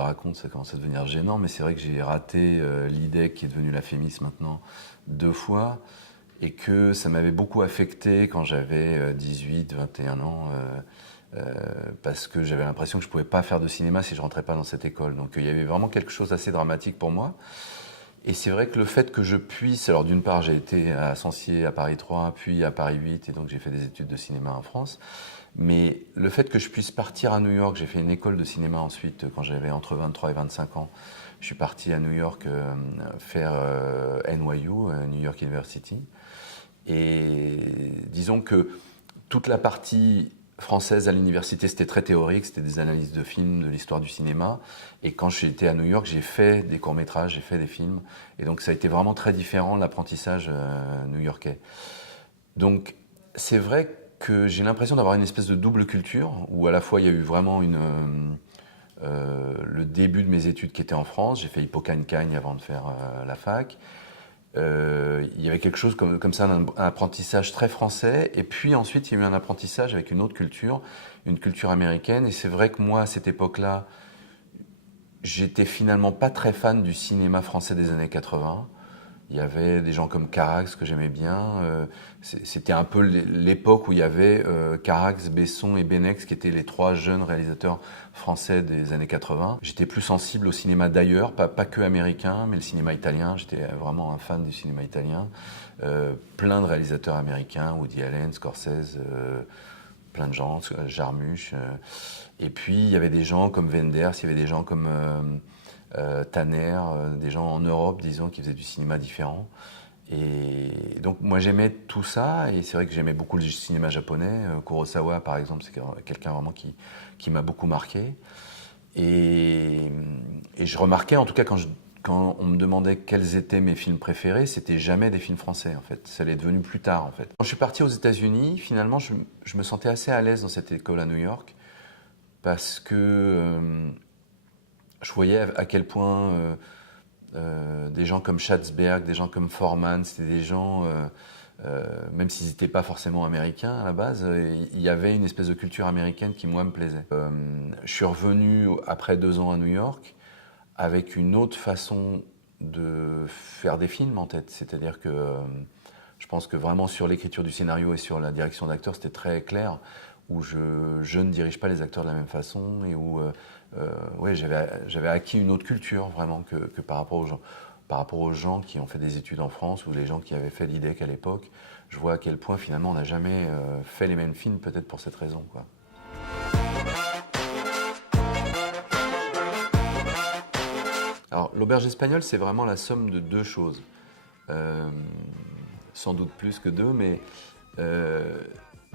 le raconte, ça commence à devenir gênant, mais c'est vrai que j'ai raté l'IDEC, qui est devenu la FEMIS maintenant, 2 fois, et que ça m'avait beaucoup affecté quand j'avais 18, 21 ans, parce que j'avais l'impression que je ne pouvais pas faire de cinéma si je ne rentrais pas dans cette école. Donc il y avait vraiment quelque chose d'assez dramatique pour moi. Et c'est vrai que le fait que je puisse, alors d'une part j'ai été à Censier, à Paris 3, puis à Paris 8, et donc j'ai fait des études de cinéma en France, mais le fait que je puisse partir à New York, j'ai fait une école de cinéma ensuite quand j'avais entre 23 et 25 ans, je suis parti à New York faire NYU, New York University, et disons que toute la partie française à l'université, c'était très théorique, c'était des analyses de films, de l'histoire du cinéma. Et quand j'étais à New York, j'ai fait des courts-métrages, j'ai fait des films. Et donc ça a été vraiment très différent, l'apprentissage new-yorkais. Donc c'est vrai que j'ai l'impression d'avoir une espèce de double culture, où à la fois il y a eu vraiment le début de mes études qui était en France. J'ai fait Hippocagne-Cagne avant de faire la fac. Il y avait quelque chose comme ça, un apprentissage très français, et puis ensuite il y a eu un apprentissage avec une autre culture, une culture américaine, et c'est vrai que moi à cette époque-là, j'étais finalement pas très fan du cinéma français des années 80. Il y avait des gens comme Carax que j'aimais bien. C'était un peu l'époque où il y avait Carax, Besson et Benex, qui étaient les 3 jeunes réalisateurs français des années 80. J'étais plus sensible au cinéma d'ailleurs, pas que américain, mais le cinéma italien. J'étais vraiment un fan du cinéma italien. Plein de réalisateurs américains, Woody Allen, Scorsese, plein de gens, Jarmusch. Et puis il y avait des gens comme Wenders, il y avait des gens comme Tanner, des gens en Europe, disons, qui faisaient du cinéma différent. Et donc moi j'aimais tout ça, et c'est vrai que j'aimais beaucoup le cinéma japonais. Kurosawa par exemple, c'est quelqu'un vraiment qui m'a beaucoup marqué. Et je remarquais, en tout cas quand on me demandait quels étaient mes films préférés, c'était jamais des films français en fait. Ça l'est devenu plus tard en fait. Quand je suis parti aux États-Unis, finalement je me sentais assez à l'aise dans cette école à New York, parce que je voyais à quel point des gens comme Schatzberg, des gens comme Forman, c'était des gens, même s'ils n'étaient pas forcément américains à la base, il y avait une espèce de culture américaine qui, moi, me plaisait. Je suis revenu après 2 ans à New York avec une autre façon de faire des films en tête. C'est-à-dire que je pense que vraiment sur l'écriture du scénario et sur la direction d'acteurs, c'était très clair, où je ne dirige pas les acteurs de la même façon, et où ouais, j'avais acquis une autre culture vraiment que par rapport aux gens qui ont fait des études en France, ou les gens qui avaient fait l'IDEC à l'époque. Je vois à quel point finalement on n'a jamais fait les mêmes films, peut-être pour cette raison, quoi. Alors l'auberge espagnole, c'est vraiment la somme de 2 choses. Sans doute plus que 2, mais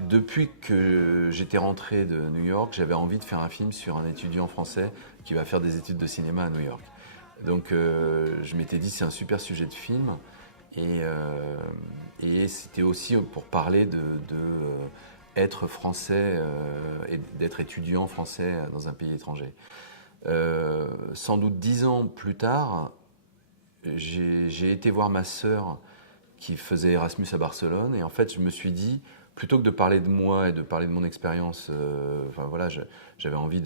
depuis que j'étais rentré de New York, j'avais envie de faire un film sur un étudiant français qui va faire des études de cinéma à New York. Donc je m'étais dit c'est un super sujet de film, et c'était aussi pour parler de être français et d'être étudiant français dans un pays étranger. Sans doute 10 ans plus tard, j'ai été voir ma sœur qui faisait Erasmus à Barcelone, et en fait je me suis dit, plutôt que de parler de moi et de parler de mon expérience, enfin voilà, j'avais envie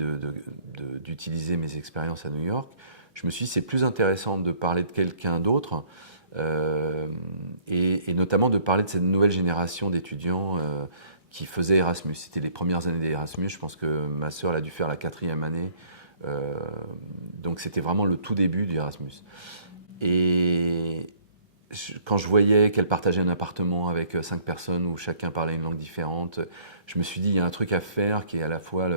d'utiliser mes expériences à New York. Je me suis dit c'est plus intéressant de parler de quelqu'un d'autre, et notamment de parler de cette nouvelle génération d'étudiants qui faisaient Erasmus. C'était les premières années d'Erasmus. Je pense que ma sœur elle a dû faire la 4e année. Donc c'était vraiment le tout début du Erasmus. Et quand je voyais qu'elle partageait un appartement avec 5 personnes où chacun parlait une langue différente, je me suis dit il y a un truc à faire qui est à la fois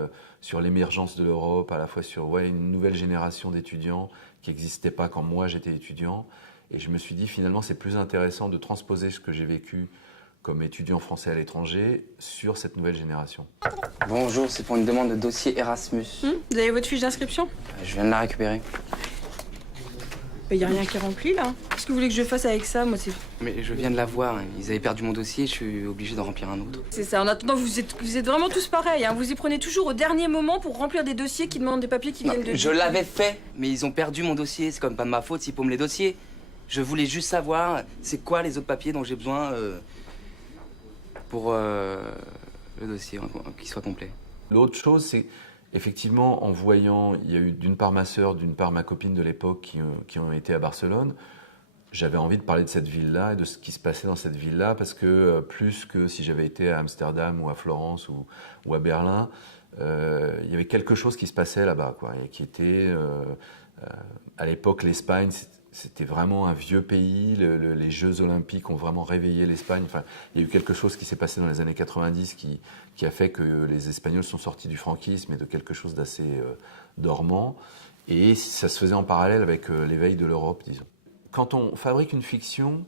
sur l'émergence de l'Europe, à la fois sur une nouvelle génération d'étudiants qui n'existait pas quand moi j'étais étudiant. Et je me suis dit finalement c'est plus intéressant de transposer ce que j'ai vécu comme étudiant français à l'étranger sur cette nouvelle génération. Bonjour, c'est pour une demande de dossier Erasmus. Vous avez votre fiche d'inscription? Je viens de la récupérer. Il n'y a rien qui est rempli, là. Qu'est-ce que vous voulez que je fasse avec ça? Moi, c'est... Mais je viens de la voir. Ils avaient perdu mon dossier, je suis obligé d'en remplir un autre. C'est ça. En attendant, vous êtes vraiment tous pareils, hein. Vous y prenez toujours au dernier moment pour remplir des dossiers qui demandent des papiers qui viennent de... Je l'avais fait, mais ils ont perdu mon dossier. C'est quand même pas de ma faute s'ils paument les dossiers. Je voulais juste savoir, c'est quoi les autres papiers dont j'ai besoin pour le dossier, qu'il soit complet. L'autre chose, c'est effectivement, en voyant, il y a eu d'une part ma sœur, d'une part ma copine de l'époque qui ont été à Barcelone. J'avais envie de parler de cette ville-là et de ce qui se passait dans cette ville-là, parce que plus que si j'avais été à Amsterdam ou à Florence ou à Berlin, il y avait quelque chose qui se passait là-bas, quoi, et qui était, à l'époque, l'Espagne, c'était vraiment un vieux pays. Les Jeux Olympiques ont vraiment réveillé l'Espagne. Enfin, il y a eu quelque chose qui s'est passé dans les années 90 qui a fait que les Espagnols sont sortis du franquisme et de quelque chose d'assez dormant. Et ça se faisait en parallèle avec l'éveil de l'Europe, disons. Quand on fabrique une fiction,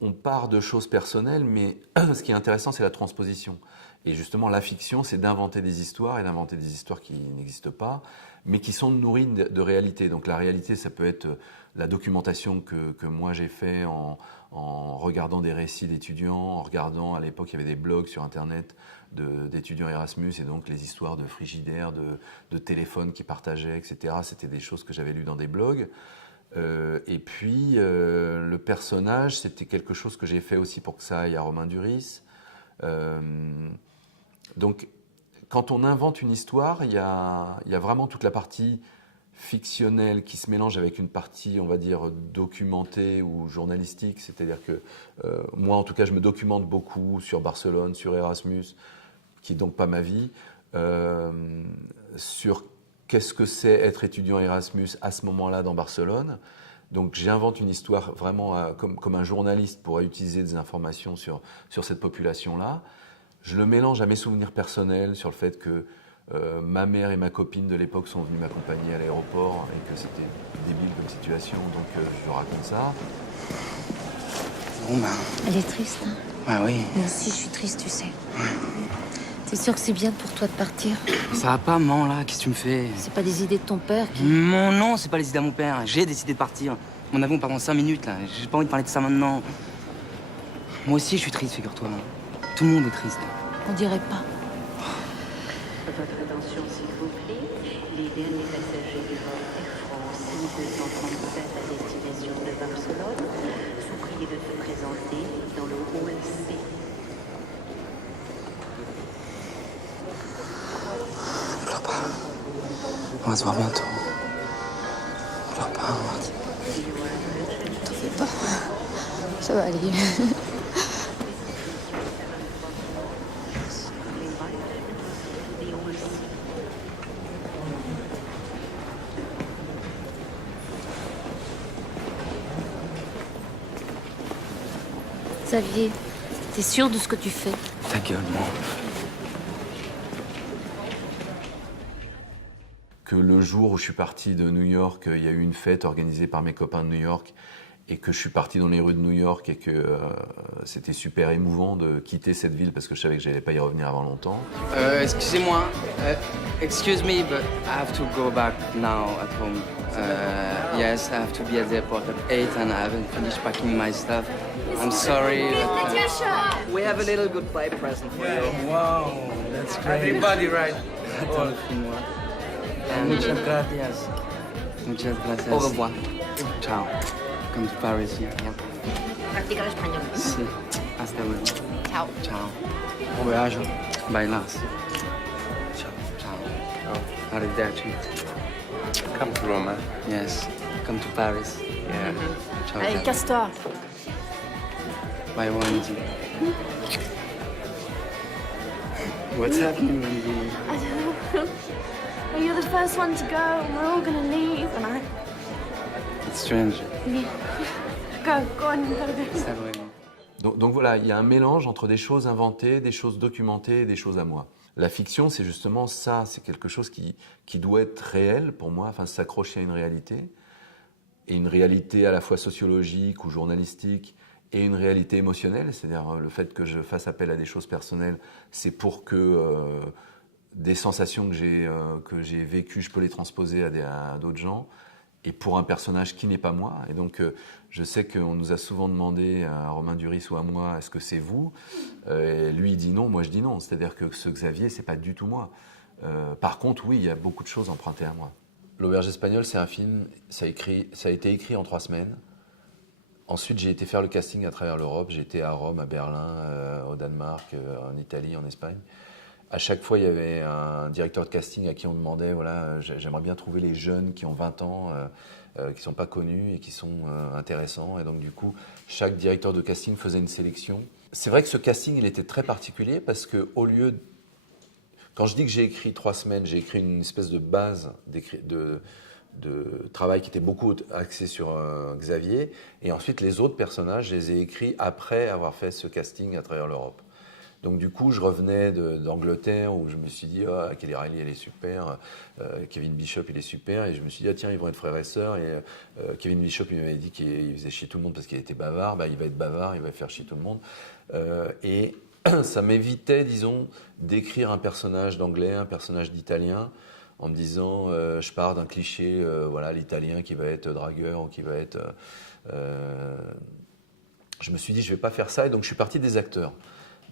on part de choses personnelles, mais ce qui est intéressant, c'est la transposition. Et justement, la fiction, c'est d'inventer des histoires, et d'inventer des histoires qui n'existent pas, mais qui sont nourries de réalité. Donc la réalité, ça peut être la documentation que moi j'ai fait en regardant des récits d'étudiants, en regardant, à l'époque, il y avait des blogs sur Internet d'étudiants Erasmus, et donc les histoires de frigidaires, de téléphones qui partageaient, etc. C'était des choses que j'avais lues dans des blogs. Et puis, le personnage, c'était quelque chose que j'ai fait aussi pour que ça aille à Romain Duris. Donc, quand on invente une histoire, il y a vraiment toute la partie fictionnelle qui se mélange avec une partie, on va dire, documentée ou journalistique. C'est-à-dire que moi, en tout cas, je me documente beaucoup sur Barcelone, sur Erasmus, qui n'est donc pas ma vie, sur qu'est-ce que c'est être étudiant Erasmus à ce moment-là dans Barcelone. Donc j'invente une histoire vraiment comme un journaliste pourrait utiliser des informations sur cette population-là. Je le mélange à mes souvenirs personnels sur le fait que ma mère et ma copine de l'époque sont venues m'accompagner à l'aéroport et que c'était débile comme situation, donc je raconte ça. Bon ben... Elle est triste, hein? Ouais, oui. Moi aussi, je suis triste, tu sais. C'est sûr que c'est bien pour toi de partir. Ça va pas, maman, là, qu'est-ce que tu me fais? C'est pas des idées de ton père qui... Non, c'est pas les idées à mon père. J'ai décidé de partir. Mon avion part dans 5 minutes, là. J'ai pas envie de parler de ça maintenant. Moi aussi, je suis triste, figure-toi. Tout le monde est triste. On dirait pas. Votre attention, s'il vous plaît. Les derniers passagers du vol Air France 237 à destination de Barcelone sont priés de se présenter dans le hall C. Pleure pas. On va se voir bientôt. Pleure pas. T'en fais pas. Ça va aller. Xavier, t'es sûr de ce que tu fais? Ta gueule, moi. Que le jour où je suis parti de New York, il y a eu une fête organisée par mes copains de New York et que je suis parti dans les rues de New York et que c'était super émouvant de quitter cette ville parce que je savais que je n'allais pas y revenir avant longtemps. Excusez-moi. Excuse me, but I have to go back now at home. Yes, I have to be at the airport at 8 and I haven't finished packing my stuff. I'm sorry. But, we have a little goodbye present for you. Wow, that's great. Everybody, right? Muchas gracias. Muchas gracias. Au revoir. Ciao. Come to Paris, yeah. Practica l'espagnol. Sí. Hasta luego. Ciao. Ciao. Bon voyage. Bye, Lars. Ciao. Ciao. Arrivederci. Come to Roma. Yes. Come to Paris. Yeah. Ciao. Allez, ciao. casse-toi. Bye, Wendy. What's happening, Wendy? I don't know. Well, you're the first one to go, and we're all gonna leave, and I... It's strange. Go on, go. Ça va, Wendy. Donc voilà, il y a un mélange entre des choses inventées, des choses documentées et des choses à moi. La fiction, c'est justement ça, c'est quelque chose qui doit être réel pour moi, enfin s'accrocher à une réalité, et une réalité à la fois sociologique ou journalistique, et une réalité émotionnelle, c'est-à-dire le fait que je fasse appel à des choses personnelles, c'est pour que des sensations que j'ai vécues, je peux les transposer à d'autres gens, et pour un personnage qui n'est pas moi. Et donc, je sais qu'on nous a souvent demandé, à Romain Duris ou à moi, est-ce que c'est vous? Et lui, il dit non, moi je dis non. C'est-à-dire que ce Xavier, c'est pas du tout moi. Par contre, oui, il y a beaucoup de choses empruntées à moi. L'Auberge espagnole, c'est un film, ça a été écrit en 3 semaines. Ensuite, j'ai été faire le casting à travers l'Europe. J'ai été à Rome, à Berlin, au Danemark, en Italie, en Espagne. À chaque fois, il y avait un directeur de casting à qui on demandait, voilà, j'aimerais bien trouver les jeunes qui ont 20 ans, qui ne sont pas connus et qui sont intéressants. Et donc, du coup, chaque directeur de casting faisait une sélection. C'est vrai que ce casting, il était très particulier parce qu'au lieu... Quand je dis que j'ai écrit 3 semaines, j'ai écrit une espèce de base de travail qui était beaucoup axé sur Xavier. Et ensuite, les autres personnages, je les ai écrits après avoir fait ce casting à travers l'Europe. Donc du coup, je revenais d'Angleterre où je me suis dit, ah, Kelly Reilly, elle est super, Kevin Bishop, il est super, et je me suis dit, ah, tiens, ils vont être frères et sœurs, et Kevin Bishop, il m'avait dit qu'il faisait chier tout le monde parce qu'il était bavard, bah, il va être bavard, il va faire chier tout le monde. Et ça m'évitait, disons, d'écrire un personnage d'anglais, un personnage d'italien, en me disant, je pars d'un cliché, voilà, l'italien qui va être dragueur, ou qui va être... je me suis dit, je ne vais pas faire ça, et donc je suis parti des acteurs.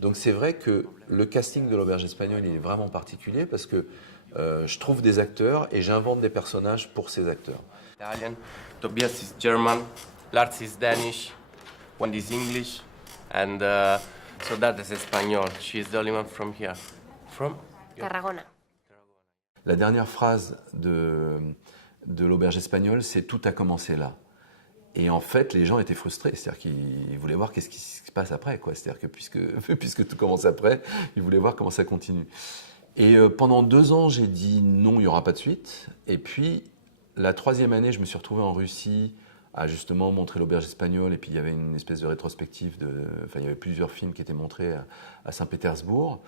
Donc c'est vrai que le casting de l'Auberge espagnole, il est vraiment particulier parce que je trouve des acteurs et j'invente des personnages pour ces acteurs. Italian, Tobias is German, Lars is Danish, one is English, and Soledad is Espanol. She is the only one from here. From? Tarragona. La dernière phrase de l'Auberge espagnole, c'est « tout a commencé là ». Et en fait, les gens étaient frustrés, c'est-à-dire qu'ils voulaient voir qu'est-ce qui se passe après, quoi. C'est-à-dire que puisque tout commence après, ils voulaient voir comment ça continue. Et pendant 2 ans, j'ai dit non, il n'y aura pas de suite. Et puis, la 3e année, je me suis retrouvé en Russie à justement montrer l'Auberge espagnole. Et puis, il y avait une espèce de rétrospective, enfin, il y avait plusieurs films qui étaient montrés à Saint-Pétersbourg.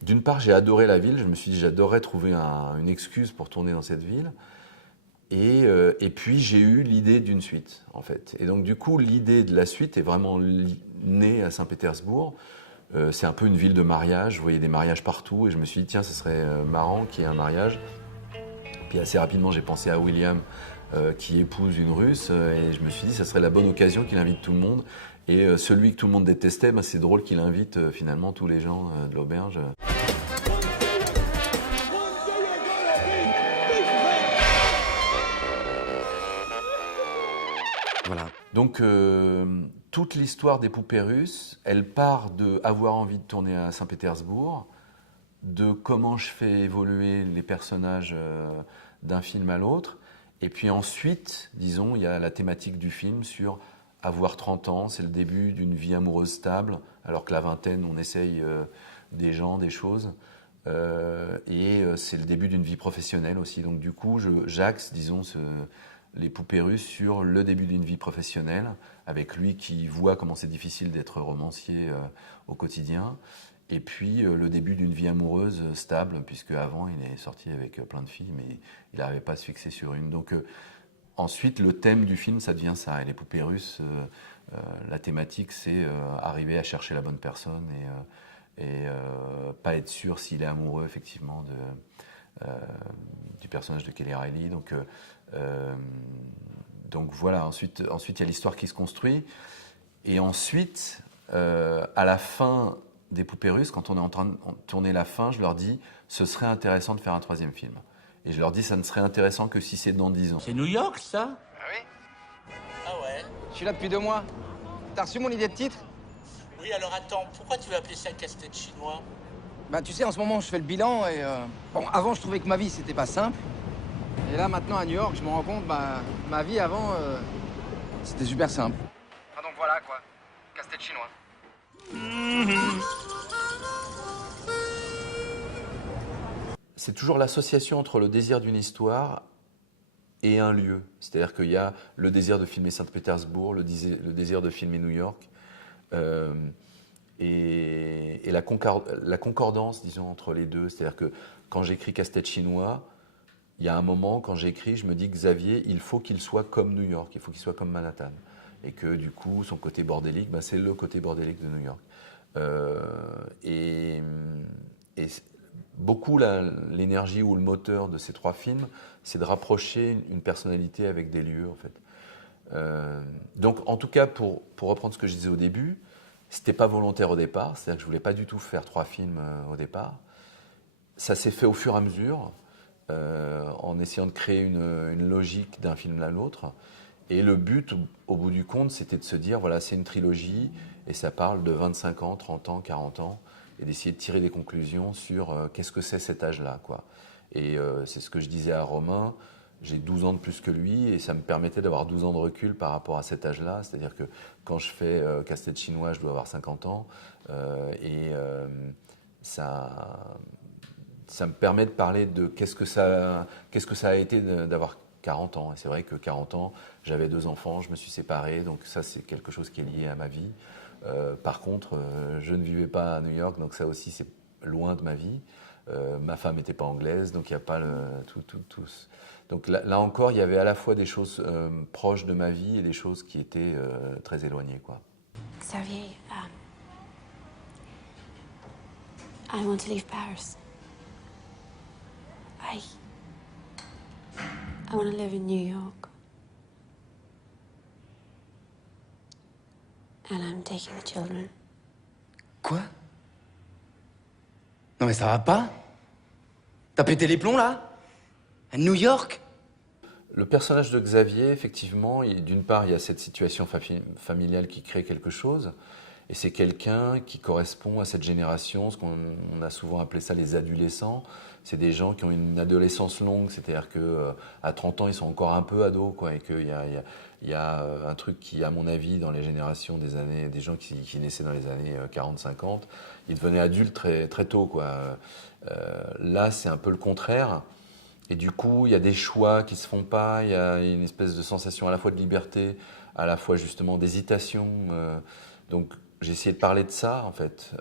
D'une part, j'ai adoré la ville. Je me suis dit, j'adorerais trouver une excuse pour tourner dans cette ville. Et puis j'ai eu l'idée d'une suite, en fait. Et donc du coup, l'idée de la suite est vraiment née à Saint-Pétersbourg. C'est un peu une ville de mariage, vous voyez des mariages partout, et je me suis dit, tiens, ce serait marrant qu'il y ait un mariage. Puis assez rapidement, j'ai pensé à William, qui épouse une Russe, et je me suis dit, ça serait la bonne occasion qu'il invite tout le monde. Et celui que tout le monde détestait, ben, c'est drôle qu'il invite finalement tous les gens de l'auberge. Voilà. Donc, toute l'histoire des poupées russes, elle part d'avoir envie de tourner à Saint-Pétersbourg, de comment je fais évoluer les personnages d'un film à l'autre. Et puis ensuite, disons, il y a la thématique du film sur avoir 30 ans, c'est le début d'une vie amoureuse stable, alors que la vingtaine, on essaye des gens, des choses. Et c'est le début d'une vie professionnelle aussi. Donc du coup, j'axe, disons, les poupées russes sur le début d'une vie professionnelle, avec lui qui voit comment c'est difficile d'être romancier au quotidien, et puis le début d'une vie amoureuse stable, puisque avant il est sorti avec plein de filles, mais il n'arrivait pas à se fixer sur une. Donc ensuite, le thème du film, ça devient ça. Et les poupées russes, la thématique, c'est arriver à chercher la bonne personne et pas être sûr s'il est amoureux effectivement du personnage de Kelly Reilly. Donc voilà, ensuite il y a l'histoire qui se construit. Et ensuite, à la fin des poupées russes, quand on est en train de tourner la fin, je leur dis, ce serait intéressant de faire un 3e film. Et je leur dis, ça ne serait intéressant que si c'est dans 10 ans. C'est New York, ça? Ah oui? Ah ouais? Je suis là depuis 2 mois. T'as reçu mon idée de titre? Oui, alors attends, pourquoi tu veux appeler ça casse-tête chinois? Bah tu sais, en ce moment, je fais le bilan et... Bon, avant, je trouvais que ma vie, c'était pas simple. Et là, maintenant, à New York, je me rends compte, bah, ma vie avant, c'était super simple. Ah donc voilà, quoi. Casse-tête chinois. C'est toujours l'association entre le désir d'une histoire et un lieu. C'est-à-dire qu'il y a le désir de filmer Saint-Pétersbourg, le désir de filmer New York, et la concordance, disons, entre les deux. C'est-à-dire que quand j'écris Casse-tête chinois, il y a un moment, quand j'écris, je me dis que Xavier, il faut qu'il soit comme New York, il faut qu'il soit comme Manhattan. Et que du coup, son côté bordélique, ben, c'est le côté bordélique de New York. Et beaucoup, l'énergie ou le moteur de ces 3 films, c'est de rapprocher une personnalité avec des lieux, en fait. Donc, en tout cas, pour reprendre ce que je disais au début, c'était pas volontaire au départ, c'est-à-dire que je voulais pas du tout faire 3 films au départ. Ça s'est fait au fur et à mesure, en essayant de créer une logique d'un film à l'autre. Et le but, au bout du compte, c'était de se dire, voilà, c'est une trilogie, et ça parle de 25 ans, 30 ans, 40 ans. et d'essayer de tirer des conclusions sur qu'est-ce que c'est cet âge-là, quoi. Et c'est ce que je disais à Romain, j'ai 12 ans de plus que lui et ça me permettait d'avoir 12 ans de recul par rapport à cet âge-là. C'est-à-dire que quand je fais casse-tête chinois, je dois avoir 50 ans ça me permet de parler de qu'est-ce que ça a été d'avoir 40 ans. Et c'est vrai que 40 ans, j'avais 2 enfants, je me suis séparé, donc ça c'est quelque chose qui est lié à ma vie. Par contre, je ne vivais pas à New York, donc ça aussi c'est loin de ma vie. Ma femme n'était pas anglaise, donc il n'y a pas tout. Donc là encore, il y avait à la fois des choses proches de ma vie et des choses qui étaient très éloignées, quoi. Xavier, I want to leave Paris. I want to live in New York. And I'm taking the children. Quoi? Non mais ça va pas? T'as pété les plombs là? À New York? Le personnage de Xavier, effectivement, d'une part, il y a cette situation familiale qui crée quelque chose, et c'est quelqu'un qui correspond à cette génération, ce qu'on a souvent appelé ça les adolescents. C'est des gens qui ont une adolescence longue, c'est-à-dire qu'à 30 ans, ils sont encore un peu ados, quoi, et qu'il y a un truc qui, à mon avis, dans les générations des gens qui naissaient dans les années 40-50, ils devenaient adultes très, très tôt, quoi. Là, c'est un peu le contraire. Et du coup, il y a des choix qui ne se font pas, il y a une espèce de sensation à la fois de liberté, à la fois justement d'hésitation. Donc j'ai essayé de parler de ça, en fait.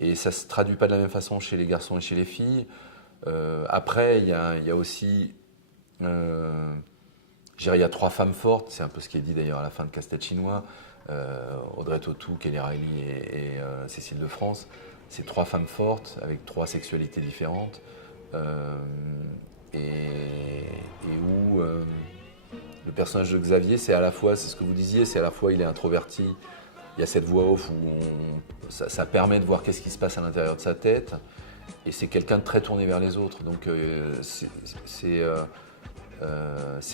Et ça ne se traduit pas de la même façon chez les garçons et chez les filles. Après, il y a aussi... je dirais, il y a 3 femmes fortes, c'est un peu ce qui est dit d'ailleurs à la fin de Casse-tête chinois. Audrey Tautou, Kelly Reilly et Cécile de France. C'est 3 femmes fortes avec 3 sexualités différentes. Et où le personnage de Xavier, c'est à la fois, c'est ce que vous disiez, c'est à la fois il est introverti, il y a cette voix off où ça permet de voir qu'est-ce qui se passe à l'intérieur de sa tête, et c'est quelqu'un de très tourné vers les autres. Donc c'est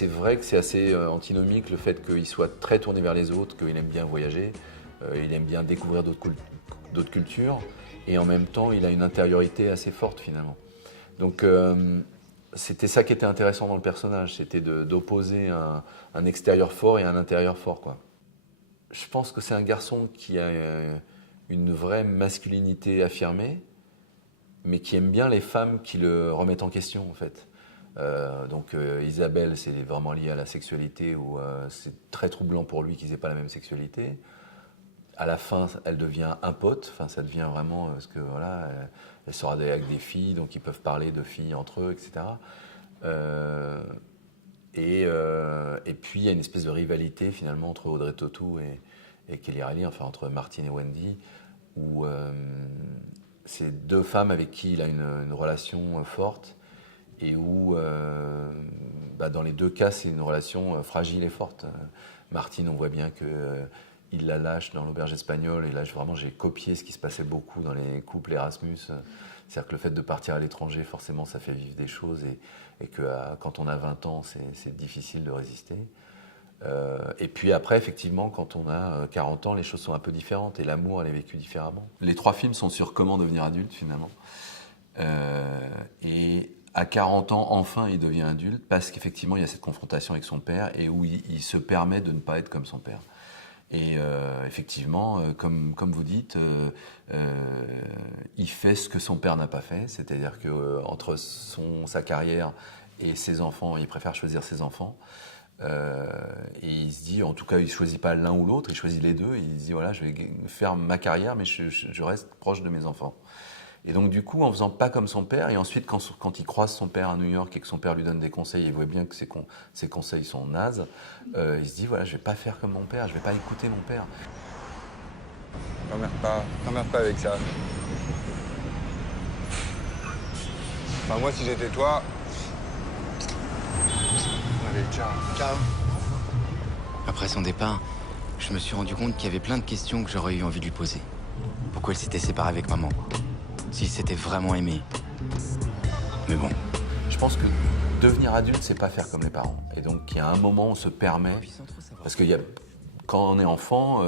vrai que c'est assez antinomique le fait qu'il soit très tourné vers les autres, qu'il aime bien voyager, il aime bien découvrir d'autres cultures, et en même temps il a une intériorité assez forte finalement. Donc c'était ça qui était intéressant dans le personnage, c'était d'opposer un extérieur fort et un intérieur fort, quoi. Je pense que c'est un garçon qui a une vraie masculinité affirmée, mais qui aime bien les femmes qui le remettent en question, en fait. Donc Isabelle, c'est vraiment lié à la sexualité, où c'est très troublant pour lui qu'ils n'aient pas la même sexualité. À la fin, elle devient un pote, enfin, ça devient vraiment, parce que voilà, elle sort avec des filles, donc ils peuvent parler de filles entre eux, etc. Et puis il y a une espèce de rivalité finalement entre Audrey Tautou et Kelly Reilly, enfin entre Martine et Wendy, où c'est 2 femmes avec qui il a une relation forte, et où dans les 2 cas, c'est une relation fragile et forte. Martine, on voit bien qu'il la lâche dans l'auberge espagnole, et là vraiment j'ai copié ce qui se passait beaucoup dans les couples Erasmus. C'est-à-dire que le fait de partir à l'étranger, forcément, ça fait vivre des choses, et que quand on a 20 ans, c'est difficile de résister. Et puis après, effectivement, quand on a 40 ans, les choses sont un peu différentes, et l'amour, elle est vécue différemment. Les 3 films sont sur comment devenir adulte, finalement. Et à 40 ans, enfin, il devient adulte, parce qu'effectivement, il y a cette confrontation avec son père, et où il se permet de ne pas être comme son père. Et effectivement, comme vous dites, il fait ce que son père n'a pas fait, c'est-à-dire qu'entre sa carrière et ses enfants, il préfère choisir ses enfants. Et il se dit, en tout cas, il ne choisit pas l'un ou l'autre, il choisit les deux. Il se dit, voilà, je vais faire ma carrière, mais je reste proche de mes enfants. Et donc, du coup, en faisant pas comme son père, et ensuite, quand il croise son père à New York et que son père lui donne des conseils, et il voit bien que ses conseils sont nazes, il se dit, voilà, je vais pas faire comme mon père, je vais pas écouter mon père. T'emmerdes pas avec ça. Enfin, moi, si j'étais toi... Allez, ciao. Après son départ, je me suis rendu compte qu'il y avait plein de questions que j'aurais eu envie de lui poser. Pourquoi elle s'était séparée avec maman? S'il s'était vraiment aimé. Mais bon. Je pense que devenir adulte, c'est pas faire comme les parents. Et donc, il y a un moment où on se permet, parce qu'il y a, quand on est enfant,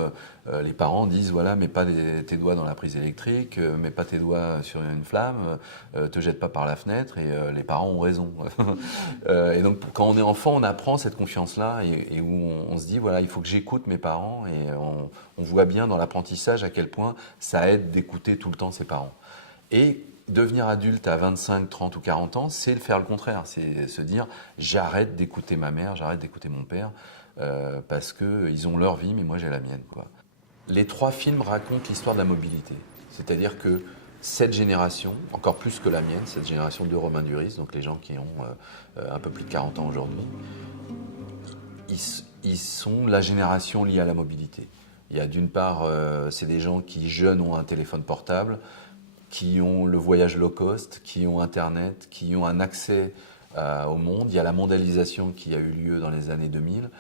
les parents disent voilà, mets pas tes doigts dans la prise électrique, mets pas tes doigts sur une flamme, te jette pas par la fenêtre, et les parents ont raison. Et donc quand on est enfant, on apprend cette confiance-là et où on se dit voilà, il faut que j'écoute mes parents, et on voit bien dans l'apprentissage à quel point ça aide d'écouter tout le temps ses parents. Et devenir adulte à 25, 30 ou 40 ans, c'est faire le contraire, c'est se dire j'arrête d'écouter ma mère, j'arrête d'écouter mon père. Parce qu'ils ont leur vie, mais moi j'ai la mienne, quoi. Les 3 films racontent l'histoire de la mobilité. C'est-à-dire que cette génération, encore plus que la mienne, cette génération de Romain Duris, donc les gens qui ont un peu plus de 40 ans aujourd'hui, ils sont la génération liée à la mobilité. Il y a d'une part, c'est des gens qui, jeunes, ont un téléphone portable, qui ont le voyage low cost, qui ont Internet, qui ont un accès au monde. Il y a la mondialisation qui a eu lieu dans les années 2000.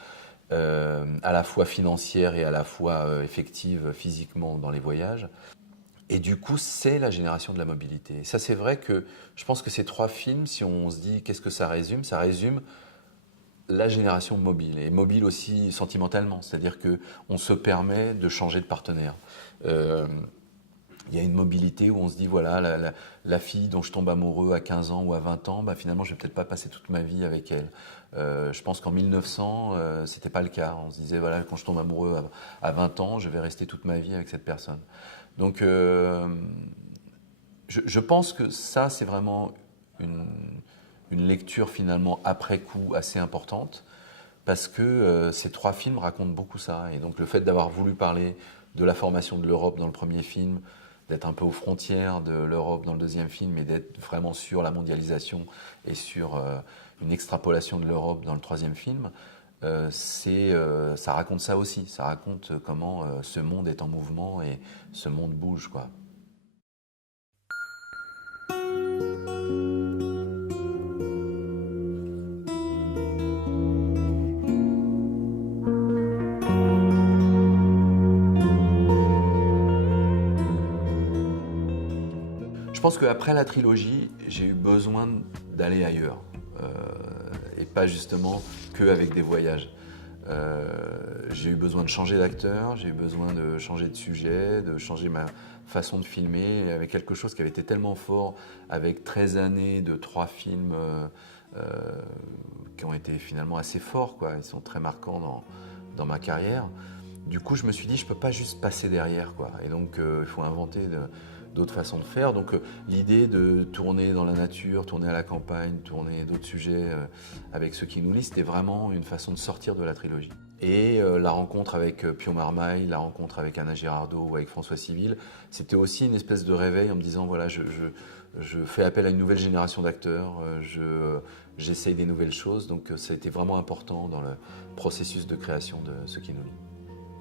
À la fois financière et à la fois effective physiquement dans les voyages. Et du coup, c'est la génération de la mobilité. Et ça, c'est vrai que je pense que ces 3 films, si on se dit qu'est-ce que ça résume la génération mobile, et mobile aussi sentimentalement, c'est-à-dire qu'on se permet de changer de partenaire. Il y a une mobilité où on se dit, voilà, la fille dont je tombe amoureux à 15 ans ou à 20 ans, bah, finalement, je ne vais peut-être pas passer toute ma vie avec elle. Je pense qu'en 1900, ce n'était pas le cas. On se disait, voilà, quand je tombe amoureux à 20 ans, je vais rester toute ma vie avec cette personne. Donc, je pense que ça, c'est vraiment une lecture, finalement, après coup, assez importante, parce que ces 3 films racontent beaucoup ça. Et donc, le fait d'avoir voulu parler de la formation de l'Europe dans le premier film, d'être un peu aux frontières de l'Europe dans le deuxième film, et d'être vraiment sur la mondialisation et sur une extrapolation de l'Europe dans le troisième film, ça raconte ça aussi. Ça raconte comment ce monde est en mouvement et ce monde bouge, quoi. Je pense qu'après la trilogie, j'ai eu besoin d'aller ailleurs. Et pas justement qu'avec des voyages. J'ai eu besoin de changer d'acteur, j'ai eu besoin de changer de sujet, de changer ma façon de filmer. Et avec quelque chose qui avait été tellement fort, avec 13 années de 3 films qui ont été finalement assez forts, quoi. Ils sont très marquants dans ma carrière. Du coup, je me suis dit, je ne peux pas juste passer derrière, quoi. Et donc, il faut inventer d'autres façons de faire. Donc l'idée de tourner dans la nature, tourner à la campagne, tourner d'autres sujets avec ceux qui nous lisent, c'était vraiment une façon de sortir de la trilogie. Et la rencontre avec Pio Marmaille, la rencontre avec Anna Girardot ou avec François Civil, c'était aussi une espèce de réveil en me disant, voilà, je fais appel à une nouvelle génération d'acteurs, j'essaye des nouvelles choses, donc ça a été vraiment important dans le processus de création de ceux qui nous lisent.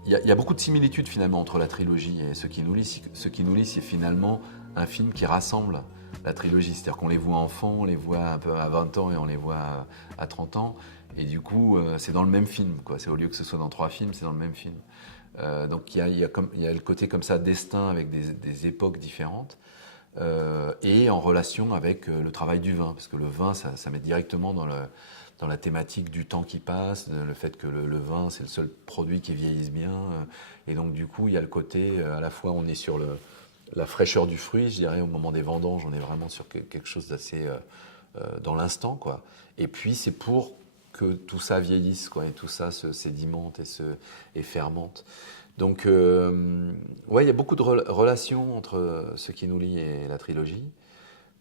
Il y a beaucoup de similitudes finalement entre la trilogie et Ce qui nous lit. Ce qui nous lit, c'est finalement un film qui rassemble la trilogie. C'est-à-dire qu'on les voit enfants, on les voit un peu à 20 ans et on les voit à 30 ans. Et du coup, c'est dans le même film, quoi. C'est, au lieu que ce soit dans 3 films, c'est dans le même film. Donc il y a le côté comme ça, destin avec des époques différentes. Et en relation avec le travail du vin. Parce que le vin, ça met directement dans la thématique du temps qui passe, le fait que le vin, c'est le seul produit qui vieillisse bien. Et donc, du coup, il y a le côté, à la fois, on est sur la fraîcheur du fruit, je dirais, au moment des vendanges, on est vraiment sur quelque chose d'assez dans l'instant, quoi. Et puis, c'est pour que tout ça vieillisse, quoi, et tout ça se sédimente et fermente. Donc, ouais, il y a beaucoup de relations entre Ce qui nous lie et la trilogie.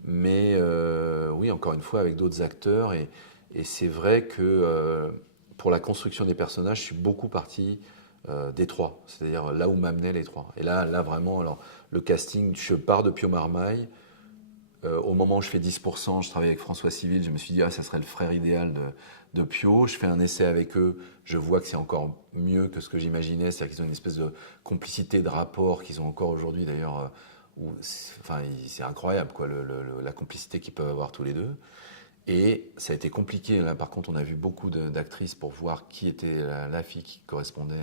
Mais, oui, encore une fois, avec d'autres acteurs. Et c'est vrai que pour la construction des personnages, je suis beaucoup parti des 3, c'est-à-dire là où m'amenaient les 3. Et là vraiment, alors, le casting, je pars de Pio Marmaille. Au moment où je fais 10%, je travaille avec François Civil, je me suis dit, ça serait le frère idéal de Pio. Je fais un essai avec eux, je vois que c'est encore mieux que ce que j'imaginais, c'est-à-dire qu'ils ont une espèce de complicité de rapport qu'ils ont encore aujourd'hui d'ailleurs, c'est incroyable, quoi, la complicité qu'ils peuvent avoir tous les deux. Et ça a été compliqué. Là, par contre, on a vu beaucoup d'actrices pour voir qui était la fille qui correspondait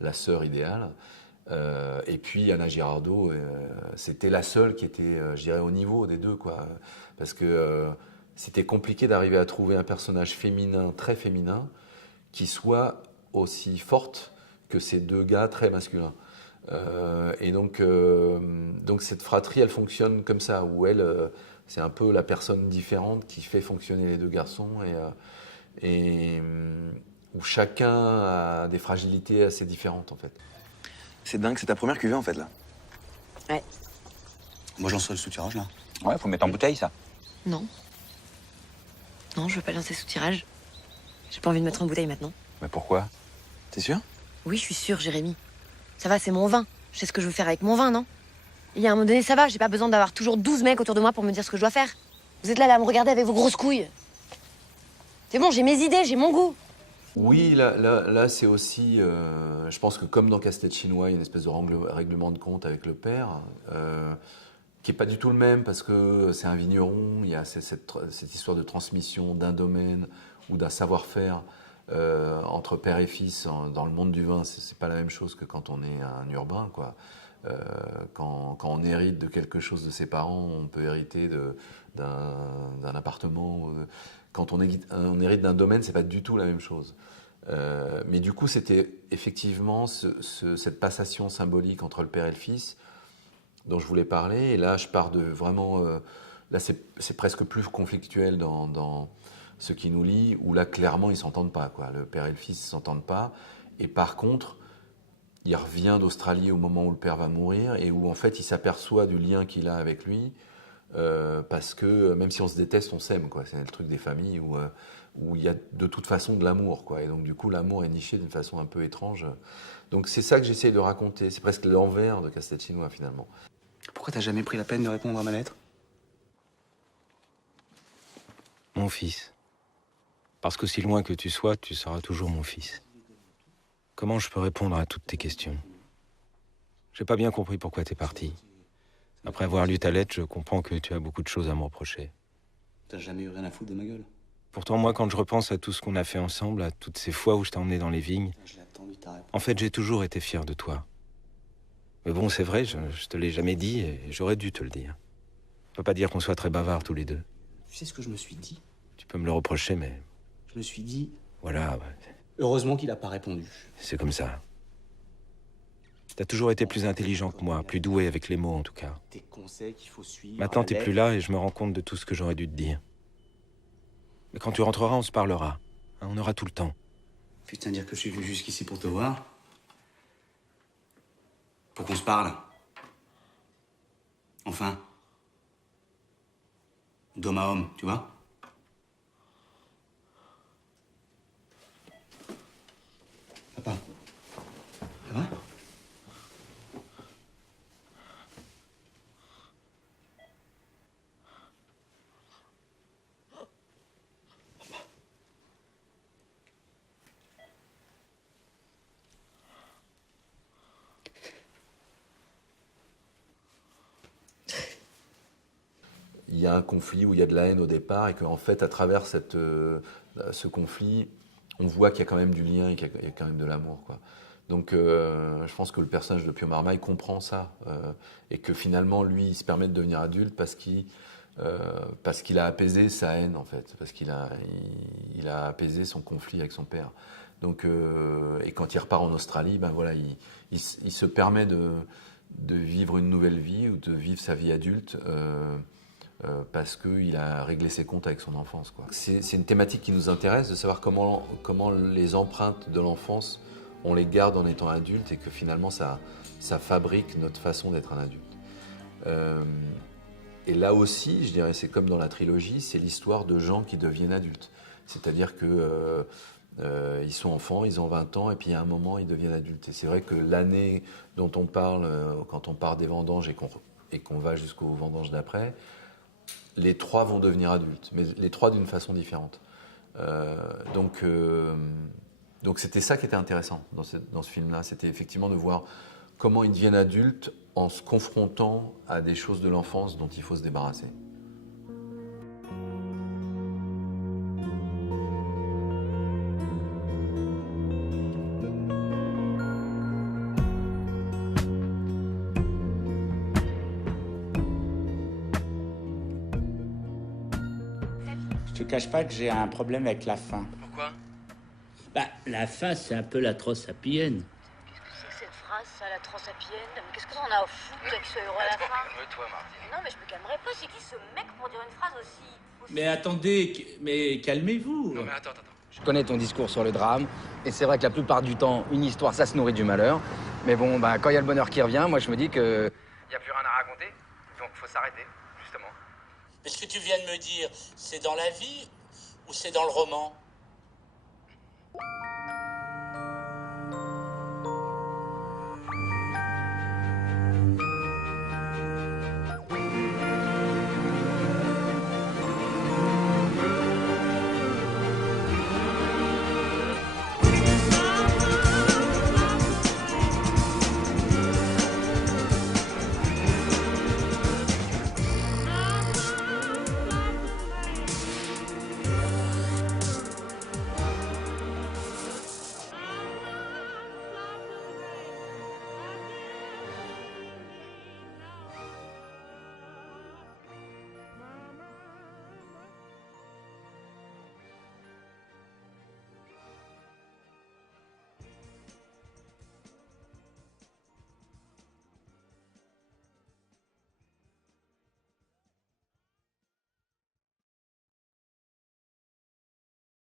la sœur idéale. Et puis Anna Girardot, c'était la seule qui était, je dirais, au niveau des deux, quoi. Parce que c'était compliqué d'arriver à trouver un personnage féminin, très féminin, qui soit aussi forte que ces deux gars très masculins. Et donc cette fratrie, elle fonctionne comme ça, où c'est un peu la personne différente qui fait fonctionner les deux garçons et où chacun a des fragilités assez différentes en fait. C'est dingue, c'est ta première cuvée en fait là. Ouais. Moi j'en serai le sous-tirage là. Ouais, faut mettre en bouteille ça. Non. Non, je veux pas lancer sous tirage. J'ai pas envie de mettre en bouteille maintenant. Mais pourquoi? T'es sûr? Oui, je suis sûre, Jérémy. Ça va, c'est mon vin. Je sais ce que je veux faire avec mon vin, non? Il y a un moment donné, ça va, j'ai pas besoin d'avoir toujours 12 mecs autour de moi pour me dire ce que je dois faire. Vous êtes là à me regarder avec vos grosses couilles. C'est bon, j'ai mes idées, j'ai mon goût. Oui, là c'est aussi, je pense que comme dans Casse-tête chinois, il y a une espèce de règlement de compte avec le père, qui n'est pas du tout le même parce que c'est un vigneron, il y a cette histoire de transmission d'un domaine ou d'un savoir-faire entre père et fils dans le monde du vin, c'est pas la même chose que quand on est un urbain, quoi. Quand on hérite de quelque chose de ses parents, on peut hériter d'un appartement. Quand on hérite d'un domaine, c'est pas du tout la même chose. Mais du coup, c'était effectivement cette passation symbolique entre le père et le fils dont je voulais parler. Et là, je pars de vraiment... là, c'est presque plus conflictuel dans ce qui nous lie, où là, clairement, ils ne s'entendent pas, quoi. Le père et le fils ne s'entendent pas. Et par contre, il revient d'Australie au moment où le père va mourir et où, en fait, il s'aperçoit du lien qu'il a avec lui. Parce que même si on se déteste, on s'aime, quoi. C'est le truc des familles où il y a de toute façon de l'amour, quoi. Et donc du coup, l'amour est niché d'une façon un peu étrange. Donc c'est ça que j'essaye de raconter. C'est presque l'envers de Casse-tête chinois, finalement. Pourquoi t'as jamais pris la peine de répondre à ma lettre? Mon fils. Parce qu'aussi loin que tu sois, tu seras toujours mon fils. Comment je peux répondre à toutes tes questions? J'ai pas bien compris pourquoi t'es parti. Après avoir lu ta lettre, je comprends que tu as beaucoup de choses à me reprocher. T'as jamais eu rien à foutre de ma gueule? Pourtant, moi, quand je repense à tout ce qu'on a fait ensemble, à toutes ces fois où je t'ai emmené dans les vignes, en fait, j'ai toujours été fier de toi. Mais bon, c'est vrai, je te l'ai jamais dit et j'aurais dû te le dire. On peut pas dire qu'on soit très bavards tous les deux. Tu sais ce que je me suis dit? Tu peux me le reprocher, mais... Je me suis dit... Voilà, ouais. Heureusement qu'il a pas répondu. C'est comme ça. T'as toujours été plus intelligent que moi, plus doué avec les mots en tout cas. Tes conseils qu'il faut suivre... Maintenant, t'es plus là et je me rends compte de tout ce que j'aurais dû te dire. Mais quand tu rentreras, on se parlera. Hein, on aura tout le temps. Putain, dire que je suis venu jusqu'ici pour te voir. Pour qu'on se parle. Enfin. D'homme à homme, tu vois? Papa. Ça va? Il y a un conflit où il y a de la haine au départ et qu'en fait, à travers ce conflit, on voit qu'il y a quand même du lien et qu'il y a quand même de l'amour, quoi. Donc, je pense que le personnage de Pio Marmaille comprend ça et que finalement, lui, il se permet de devenir adulte parce qu'il a apaisé sa haine, en fait, parce qu'il a apaisé son conflit avec son père. Donc, et quand il repart en Australie, ben voilà, il se permet de vivre une nouvelle vie ou de vivre sa vie adulte. Parce qu'il a réglé ses comptes avec son enfance, quoi. C'est une thématique qui nous intéresse, de savoir comment les empreintes de l'enfance, on les garde en étant adulte et que finalement ça fabrique notre façon d'être un adulte. Et là aussi, je dirais, c'est comme dans la trilogie, c'est l'histoire de gens qui deviennent adultes. C'est-à-dire que ils sont enfants, ils ont 20 ans, et puis à un moment, ils deviennent adultes. Et c'est vrai que l'année dont on parle, quand on part des vendanges et qu'on va jusqu'aux vendanges d'après, les trois vont devenir adultes, mais les trois d'une façon différente. Donc c'était ça qui était intéressant dans ce film-là, c'était effectivement de voir comment ils deviennent adultes en se confrontant à des choses de l'enfance dont il faut se débarrasser. Je te cache pas que j'ai un problème avec la fin. Pourquoi? Bah, La fin, c'est un peu la trosse sapienne. ça, la transapienne. Mais qu'est-ce que t'en as à foutre, toi, qu'il soit heureux à la fin? Calme-toi, Martine. Non, mais je me calmerai pas. C'est qui ce mec pour dire une phrase aussi... Mais attendez, mais calmez-vous. Non mais attends. Je connais ton discours sur le drame, et c'est vrai que la plupart du temps, une histoire, ça se nourrit du malheur. Mais bon, bah, quand il y a le bonheur qui revient, moi je me dis que... Il n'y a plus rien à raconter, donc faut s'arrêter, justement. Mais ce que tu viens de me dire, c'est dans la vie ou c'est dans le roman?